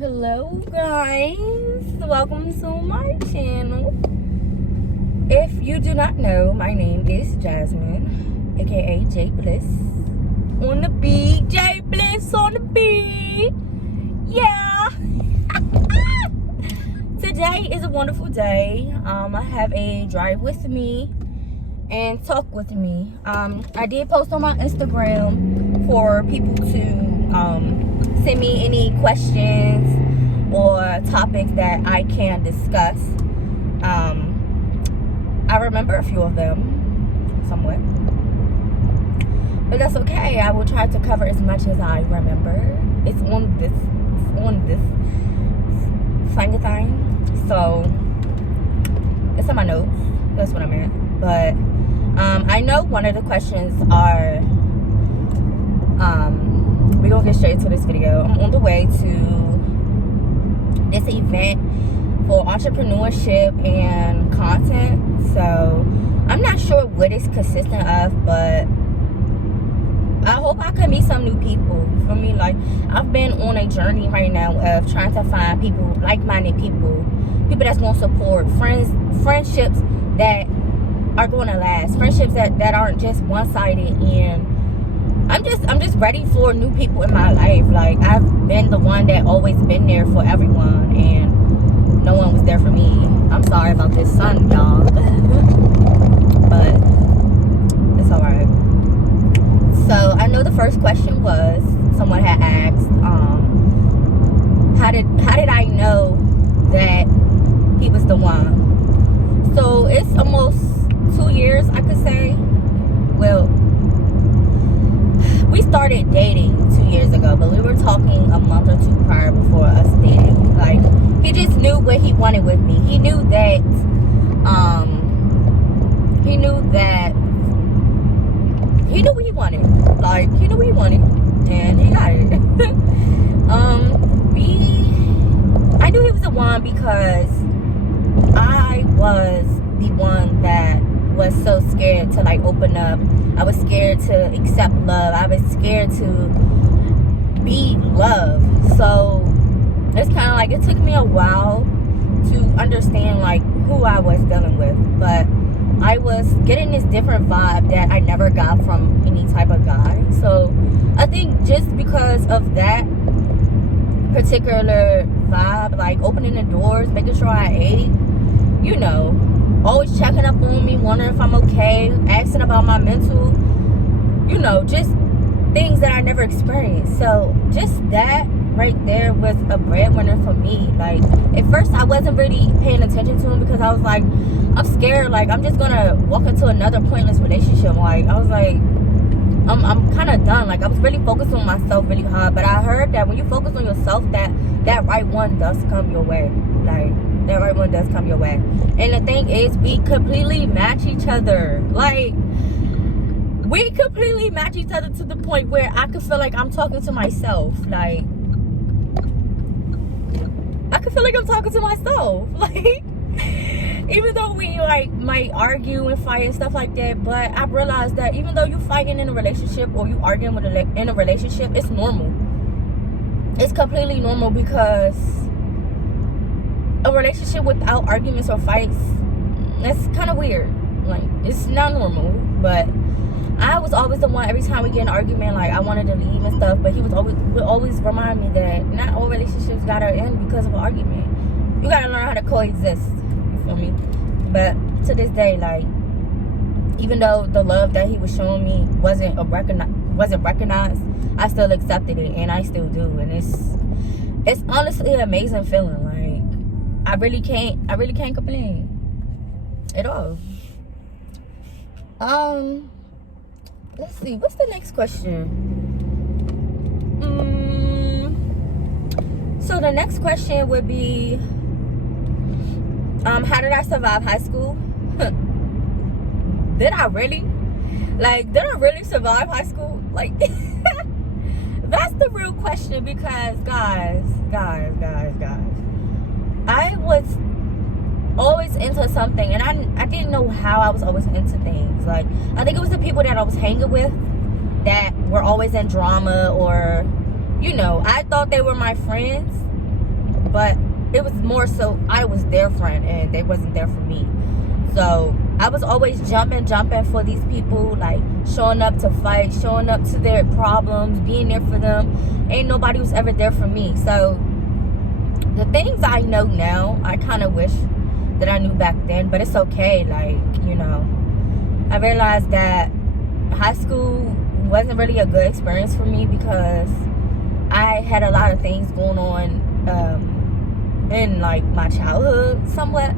Hello guys, welcome to my channel. If you do not know, my name is Jasmine, aka J Blisssss on the beat. J Blisssss on the beat. Yeah. Today is a wonderful day. I have a drive with me and talk with me. I did post on my Instagram for people to send me any questions or topics that I can discuss. I remember a few of them somewhat, but that's okay. I will try to cover as much as I remember. It's on this thing, so it's on my notes. That's what I meant. But I know one of the questions are we're gonna get straight to this video. I'm on the way to this event for entrepreneurship and content, so I'm not sure what it's consistent of, but I hope I can meet some new people. For me, like, I've been on a journey right now of trying to find people, like-minded people that's gonna support friendships that are gonna last, friendships that aren't just one-sided. And I'm just ready for new people in my life. Like, I've been the one that always been there for everyone, and no one was there for me. I'm sorry about this sun, y'all. But it's alright. So I know the first question was, someone had asked, how did I know that he was the one? So it's almost 2 years, I could say. Well, we started dating 2 years ago, but we were talking a month or two prior before us dating. Like, he just knew what he wanted with me. He knew that he knew what he wanted. Like, he knew what he wanted, and he got it. I knew he was the one because I was the one that was so scared to, like, open up. I was scared to accept love. I was scared to be loved. So it's kind of like, it took me a while to understand, like, who I was dealing with. But I was getting this different vibe that I never got from any type of guy. So I think just because of that particular vibe, like opening the doors, making sure I ate, you know, always checking up on me, wondering if I'm okay, asking about my mental, you know, just things that I never experienced. So just that right there was a breadwinner for me. Like, at first I wasn't really paying attention to him because I was like, I'm scared. Like, I'm just gonna walk into another pointless relationship. Like, I was like, I'm kind of done. Like, I was really focused on myself really hard. But I heard that when you focus on yourself, that right one does come your way. Like, that right one does come your way. And the thing is, we completely match each other. Like, we completely match each other to the point where I could feel like I'm talking to myself. Like, I could feel like I'm talking to myself. Like, even though we, like, might argue and fight and stuff like that, but I realized that even though you fighting in a relationship or you arguing in a relationship, it's normal. It's completely normal, because a relationship without arguments or fights, that's kind of weird. Like, it's not normal. But I was always the one, every time we get in an argument, like, I wanted to leave and stuff, but he would always remind me that not all relationships gotta end because of an argument. You gotta learn how to coexist. You feel me? But to this day, like, even though the love that he was showing me wasn't recognized, I still accepted it, and I still do. And it's honestly an amazing feeling. Like, I really can't complain at all. Let's see, what's the next question? So the next question would be, how did I survive high school? Did I really survive high school? Like, that's the real question. Because guys, I was always into something, and I didn't know how I was always into things. Like, I think it was the people that I was hanging with that were always in drama, or, you know, I thought they were my friends, but it was more so I was their friend and they wasn't there for me. So I was always jumping for these people, like showing up to fight, showing up to their problems, being there for them. Ain't nobody was ever there for me. So the things I know now, I kind of wish that I knew back then, but it's okay. Like, you know, I realized that high school wasn't really a good experience for me because I had a lot of things going on in like my childhood somewhat,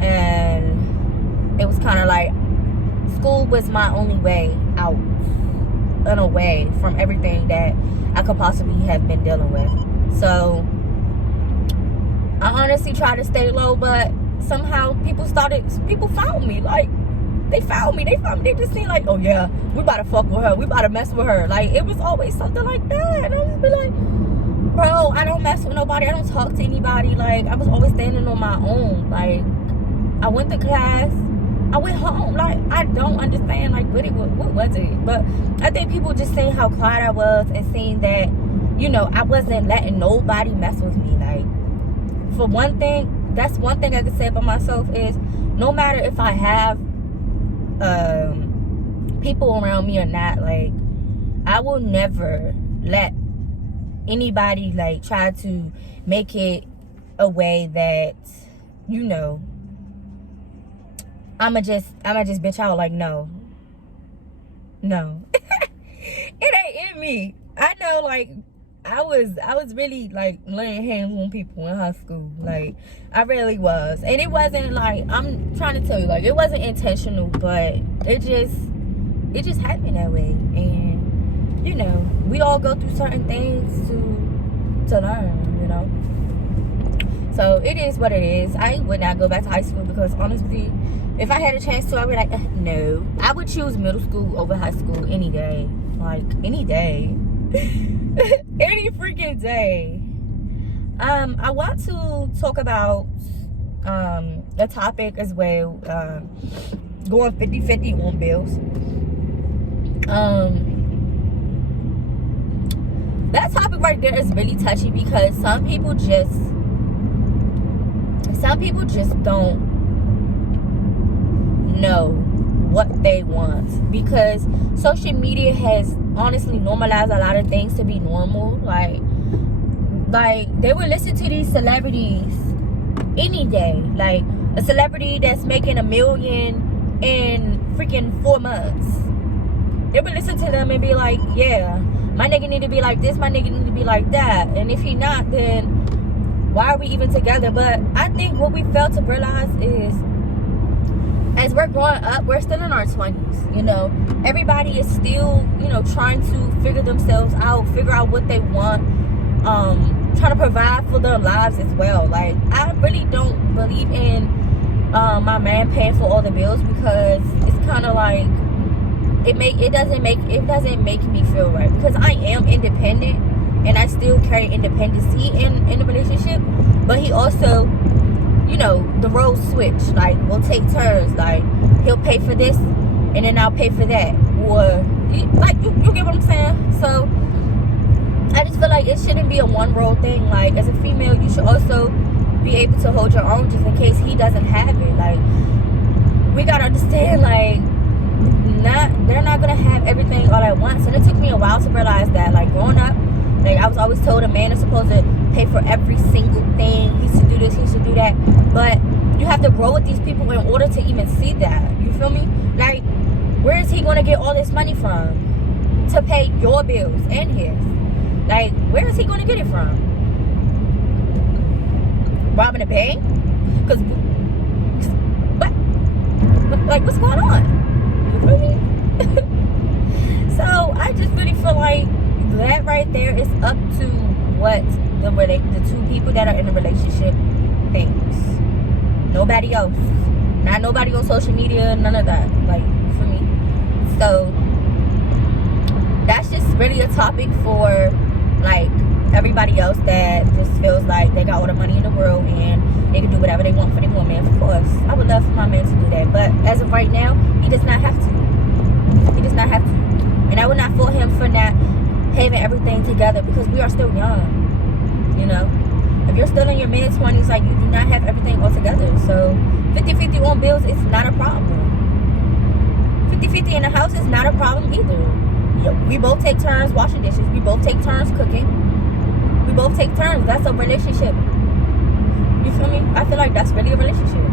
and it was kind of like school was my only way out and away from everything that I could possibly have been dealing with. So I honestly tried to stay low, but somehow people found me. Like, they found me. They just seemed like, oh yeah, we about to fuck with her, we about to mess with her. Like, it was always something like that. And I was just be like, bro, I don't mess with nobody, I don't talk to anybody. Like, I was always standing on my own. Like, I went to class, I went home. Like, I don't understand, like, what was it? But I think people just saying how quiet I was and saying that, you know, I wasn't letting nobody mess with me. Like, for one thing, that's one thing I could say about myself is no matter if I have people around me or not, like, I will never let anybody like try to make it a way that, you know, I'ma just bitch out. Like, no it ain't in me. I know, like, I was really like laying hands on people in high school. Like, I really was. And it wasn't like, I'm trying to tell you, like, it wasn't intentional, but it just happened that way. And, you know, we all go through certain things to learn, you know. So it is what it is. I would not go back to high school because honestly, if I had a chance to, I would be like, no. I would choose middle school over high school any day. Like, any day. Any freaking day. I want to talk about a topic as well, going 50-50 on bills. That topic right there is really touchy because some people just don't know what they want, because social media has honestly normalized a lot of things to be normal. Like they would listen to these celebrities any day. Like, a celebrity that's making $1 million in freaking 4 months, they would listen to them and be like, yeah, my nigga need to be like this, my nigga need to be like that. And if he not, then why are we even together? But I think what we fail to realize is, as we're growing up, we're still in our 20s, you know. Everybody is still, you know, trying to figure themselves out, figure out what they want, trying to provide for their lives as well. Like, I really don't believe in my man paying for all the bills, because it's kind of like, it doesn't make me feel right, because I am independent and I still carry independency in a relationship. But he also, you know, the roles switch. Like, we'll take turns. Like, he'll pay for this and then I'll pay for that, or like, you get what I'm saying? So I just feel like it shouldn't be a one role thing. Like, as a female, you should also be able to hold your own just in case he doesn't have it. Like, we gotta understand, like, they're not gonna have everything all at once. And it took me a while to realize that. Like, growing up, like, I was always told a man is supposed to pay for every single thing. He should do this, he should do that. But you have to grow with these people in order to even see that. You feel me? Like, where is he gonna get all this money from to pay your bills and his? Like, where is he gonna get it from? Robbing a bank? Because, what? Like, what's going on? You feel me? So I just really feel like that right there is up to what the two people that are in a relationship thinks. Nobody else. Not nobody on social media, none of that. Like, for me. So that's just really a topic for, like, everybody else that just feels like they got all the money in the world and they can do whatever they want for their woman. Of course, I would love for my man to do that, but as of right now, he does not have to. He does not have to. And I would not fault him for not having everything together, because we are still young, you know. If you're still in your mid-20s, like, you do not have everything all together. So 50-50 on bills is not a problem. 50-50 in the house is not a problem either. We both take turns washing dishes. We both take turns cooking. We both take turns. That's a relationship. You feel me? I feel like that's really a relationship.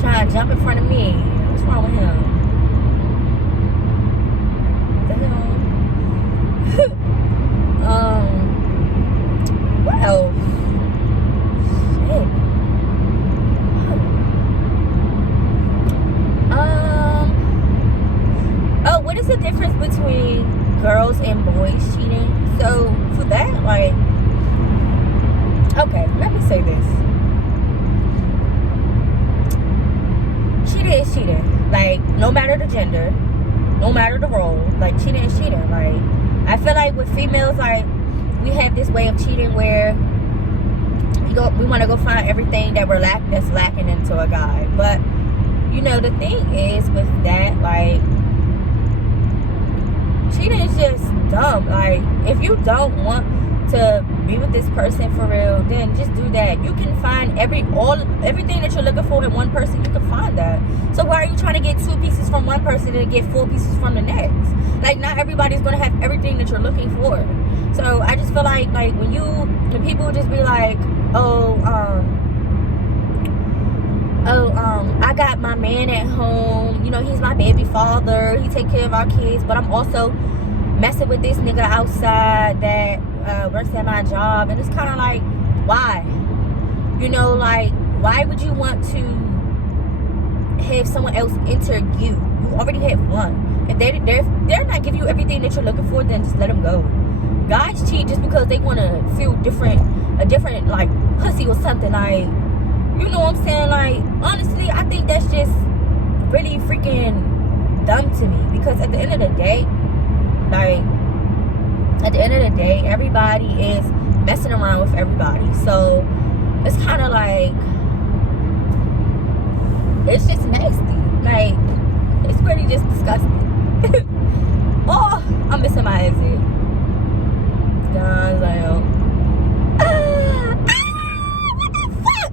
Trying to jump in front of me. What's wrong with him? What the hell? What else? Shit. Oh, what is the difference between girls and boys cheating? So for that, like, okay, let me say this. Cheating is cheating. Like, no matter the gender, no matter the role, like, cheating is cheating. Like, I feel like with females, like, we have this way of cheating where we want to go find everything that that's lacking into a guy. But you know, the thing is with that, like, cheating is just dumb. Like, if you don't want to be with this person for real, then just do that. You can find everything that you're looking for in one person. You can find that. So why are you trying to get 2 pieces from one person and get 4 pieces from the next? Like, not everybody's gonna have everything that you're looking for. So I just feel like when people just be like, I got my man at home, you know, he's my baby father, he take care of our kids, but I'm also messing with this nigga outside that works at my job. And it's kind of like, why? You know, like, why would you want to have someone else enter you? You already have one. If they're not giving you everything that you're looking for, then just let them go. Guys cheat just because they want to feel a different like pussy or something. Like, you know what I'm saying? Like, honestly, I think that's just really freaking dumb to me. Because at the end of the day, everybody is messing around with everybody. So it's kind of like, it's just nasty. Like, it's really just disgusting. Oh, I'm missing my exit. God, like, what the fuck?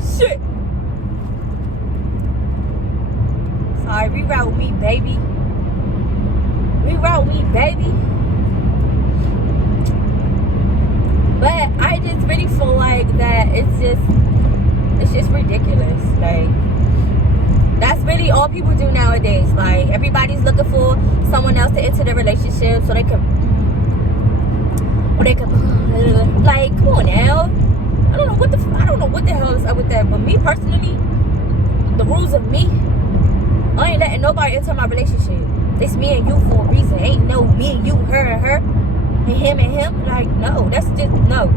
Shit. Sorry, reroute me, baby. Reroute me, baby. But I just really feel like that it's just ridiculous. Like, that's really all people do nowadays. Like, everybody's looking for someone else to enter the relationship so they can, like, come on now. I don't know what the hell is up with that. But me personally, the rules of me, I ain't letting nobody enter my relationship. It's me and you for a reason. Ain't no me and you, her and her, and him and him. Like, no, that's just, no.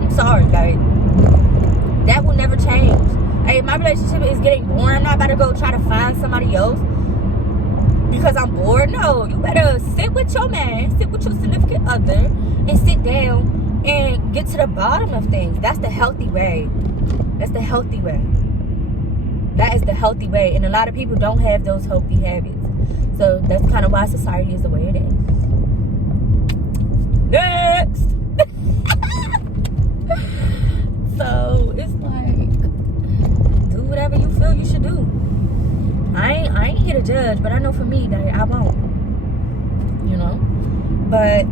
I'm sorry, like, that will never change. Hey, my relationship is getting boring. I'm not about to go try to find somebody else because I'm bored. No, you better sit with your man, sit with your significant other, and sit down and get to the bottom of things. That's the healthy way. That's the healthy way. That is the healthy way. And a lot of people don't have those healthy habits. So that's kind of why society is the way it is. Next. So it's like, do whatever you feel you should do. I ain't here to judge, but I know for me that I won't. You know? But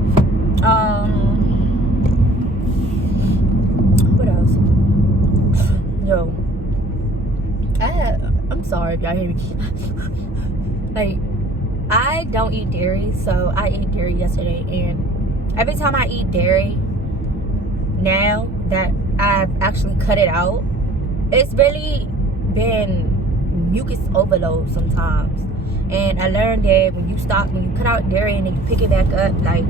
what else? Yo, I'm sorry if y'all hear me. Like, I don't eat dairy, so I ate dairy yesterday, and every time I eat dairy, now that I've actually cut it out, it's really been mucus overload sometimes. And I learned that when you cut out dairy and then you pick it back up, like,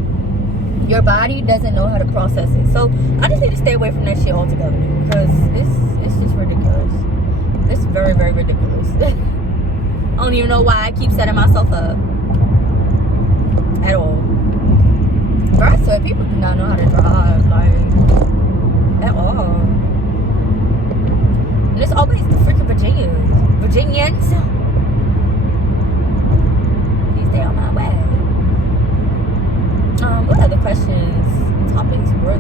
your body doesn't know how to process it. So I just need to stay away from that shit altogether, because it's just ridiculous. It's very, very ridiculous. I don't even know why I keep setting myself up at all. But I swear, people do not know how to drive, like, at all. And it's always the freaking Virginians.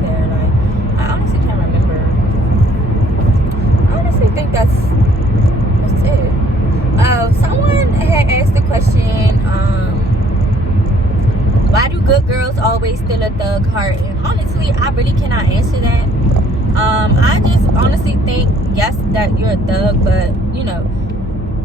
there. Like, I honestly can't remember. I honestly think that's it. Someone had asked the question, why do good girls always steal a thug heart? And honestly, I really cannot answer that. I just honestly think, yes, that you're a thug, but you know,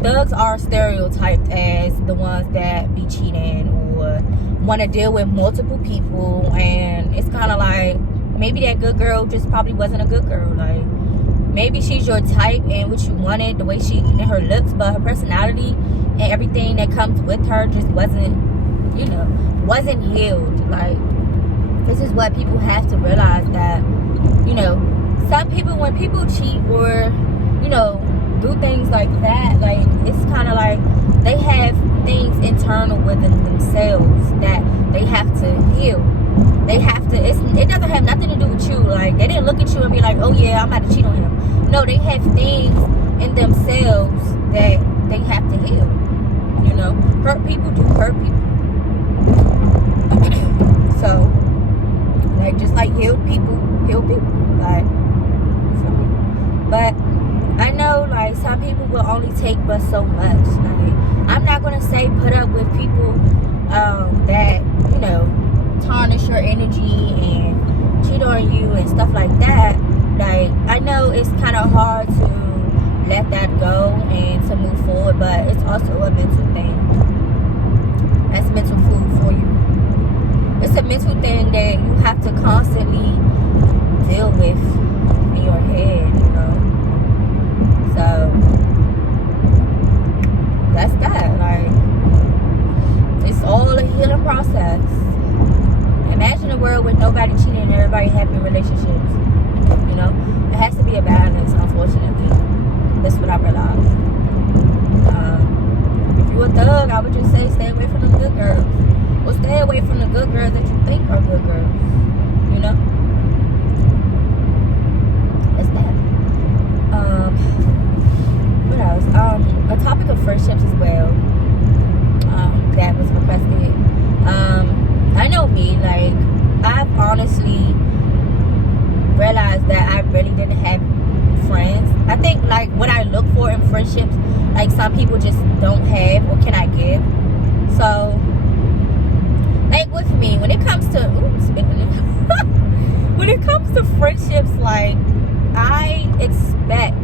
thugs are stereotyped as the ones that be cheating or want to deal with multiple people, and it's kind of like maybe that good girl just probably wasn't a good girl. Like, maybe she's your type and what you wanted, the way she and her looks, but her personality and everything that comes with her just wasn't, you know, wasn't healed. Like, this is what people have to realize, that, you know, some people, when people cheat or, you know, do things like that, like, it's kind of like they have things internal within themselves that they have to heal. They have to, it doesn't have nothing to do with you. Like, they didn't look at you and be like, oh yeah, I'm about to cheat on him. No, they have things in themselves that they have to heal. You know, hurt people do hurt people. So, like, just like healed people heal people. Like, but I know, like, some people will only take but so much. Like, I'm not gonna say put up with people that, you know, tarnish your energy and cheat on you and stuff like that. Like, I know it's kind of hard to let that go and to move forward, but it's also a mental thing. That's mental food for you. It's a mental thing that you have to constantly deal with in your head, you know. So that's that. Like, it's all a healing process. Imagine a world with nobody cheating and everybody happy in relationships. You know, it has to be a balance, unfortunately. That's what I realized. If you're a thug, I would just say stay away from the good girls. Or stay away from the good girls that you think are good girls. You know? That's that. What else? A topic of friendships as well. That was requested. I know me, like, I've honestly realized that I really didn't have friends. I think, like, what I look for in friendships, like, some people just don't have or cannot give. So, like, with me, when it comes to when it comes to friendships, like, I expect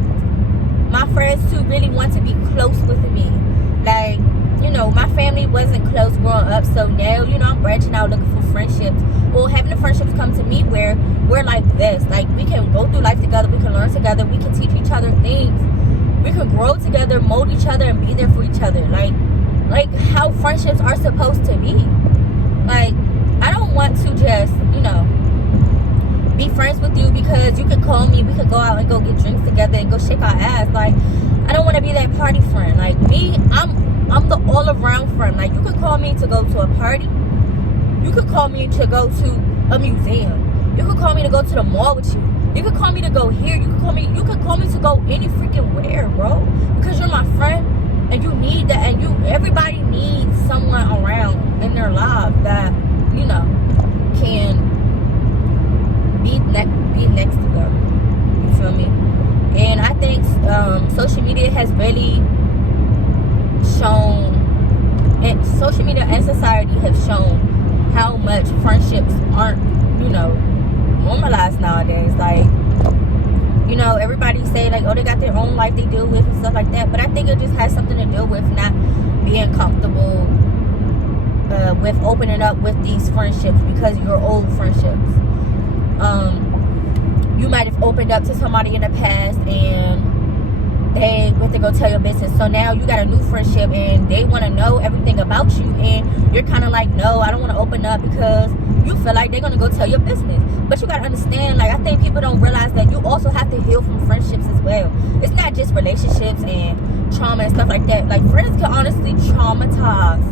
my friends to really want to be close with me. Like, you know, my family wasn't close growing up, so now, you know, I'm branching out looking for friendships, or having the friendships come to me where we're like this. Like, we can go through life together, we can learn together, we can teach each other things, we can grow together, mold each other, and be there for each other. Like how friendships are supposed to be. Like, I don't want to just, you know, be friends with you because you could call me, we could go out and go get drinks together and go shake our ass. Like, I don't want to be that party friend. Like, me, I'm the all-around friend. Like, you could call me to go to a party. You could call me to go to a museum. You could call me to go to the mall with you. You could call me to go here. You could call me to go any freaking where, bro. Because you're my friend and you need that. And everybody needs someone around in their life that, you know, can be next to them. You feel me? And I think social media has really shown, and social media and society have shown how much friendships aren't, you know, normalized nowadays. Like, you know, everybody say, like, oh, they got their own life they deal with and stuff like that, but I think it just has something to do with not being comfortable with opening up with these friendships, because you're old friendships. You might have opened up to somebody in the past and they went to go tell your business. So now you got a new friendship and they want to know everything about you, and you're kind of like, no, I don't want to open up because you feel like they're going to go tell your business. But you got to understand, like, I think people don't realize that you also have to heal from friendships as well. It's not just relationships and trauma and stuff like that. Like, friends can honestly traumatize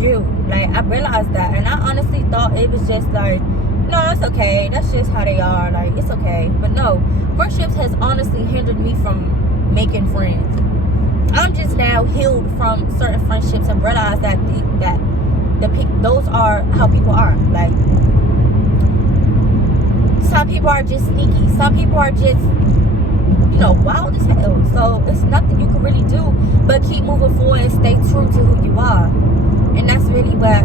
you. Like, I realized that, and I honestly thought it was just like, no, it's okay, that's just how they are, like, it's okay. But no, friendships has honestly hindered me from making friends. I'm just now healed from certain friendships and realize that those are how people are. Like, some people are just sneaky. Some people are just, wild as hell. So it's nothing you can really do but keep moving forward and stay true to who you are. And that's really what,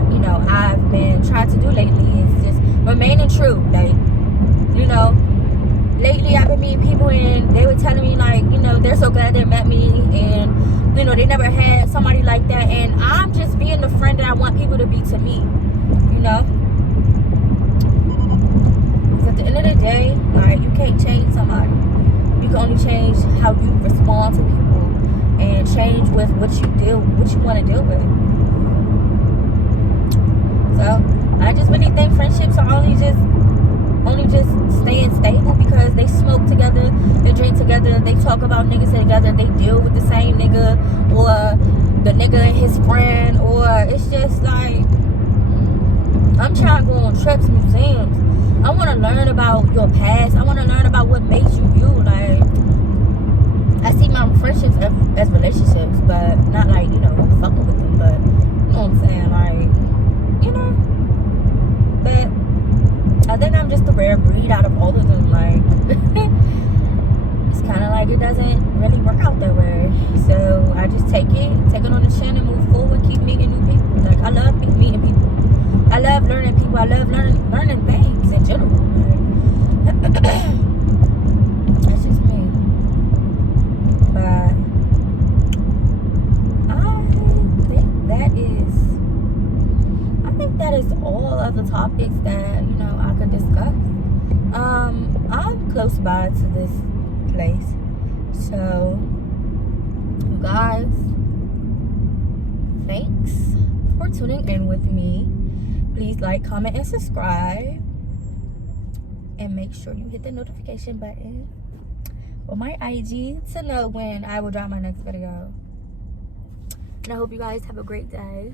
I've been trying to do lately, is just remaining true. Like, lately I've been meeting people and they were telling me, like, they're so glad they met me, and they never had somebody like that. And I'm just being the friend that I want people to be to me, because at the end of the day, like, you can't change somebody. You can only change how you respond to people and change with what you want to deal with. So I just really think friendships are only just staying stable because they smoke together, they drink together, they talk about niggas together, they deal with the same nigga or the nigga and his friend, or it's just like, I'm trying to go on trips, museums. I want to learn about your past. I want to learn about what makes you you. Like, I see my friendships as relationships, but not like, fucking with them, but you know what I'm saying, like, but I think I'm just a rare breed out of all of them. Like, it's kind of like it doesn't really work out that way. So I just take it on the chin and move forward, keep meeting new people. Like, I love meeting people. I love learning people. I love learning things in general. Like, that's just me. But that is all of the topics that I could discuss. I'm close by to this place, so you guys, thanks for tuning in with me. Please like, comment, and subscribe, and make sure you hit the notification button on my IG to know when I will drop my next video. And I hope you guys have a great day.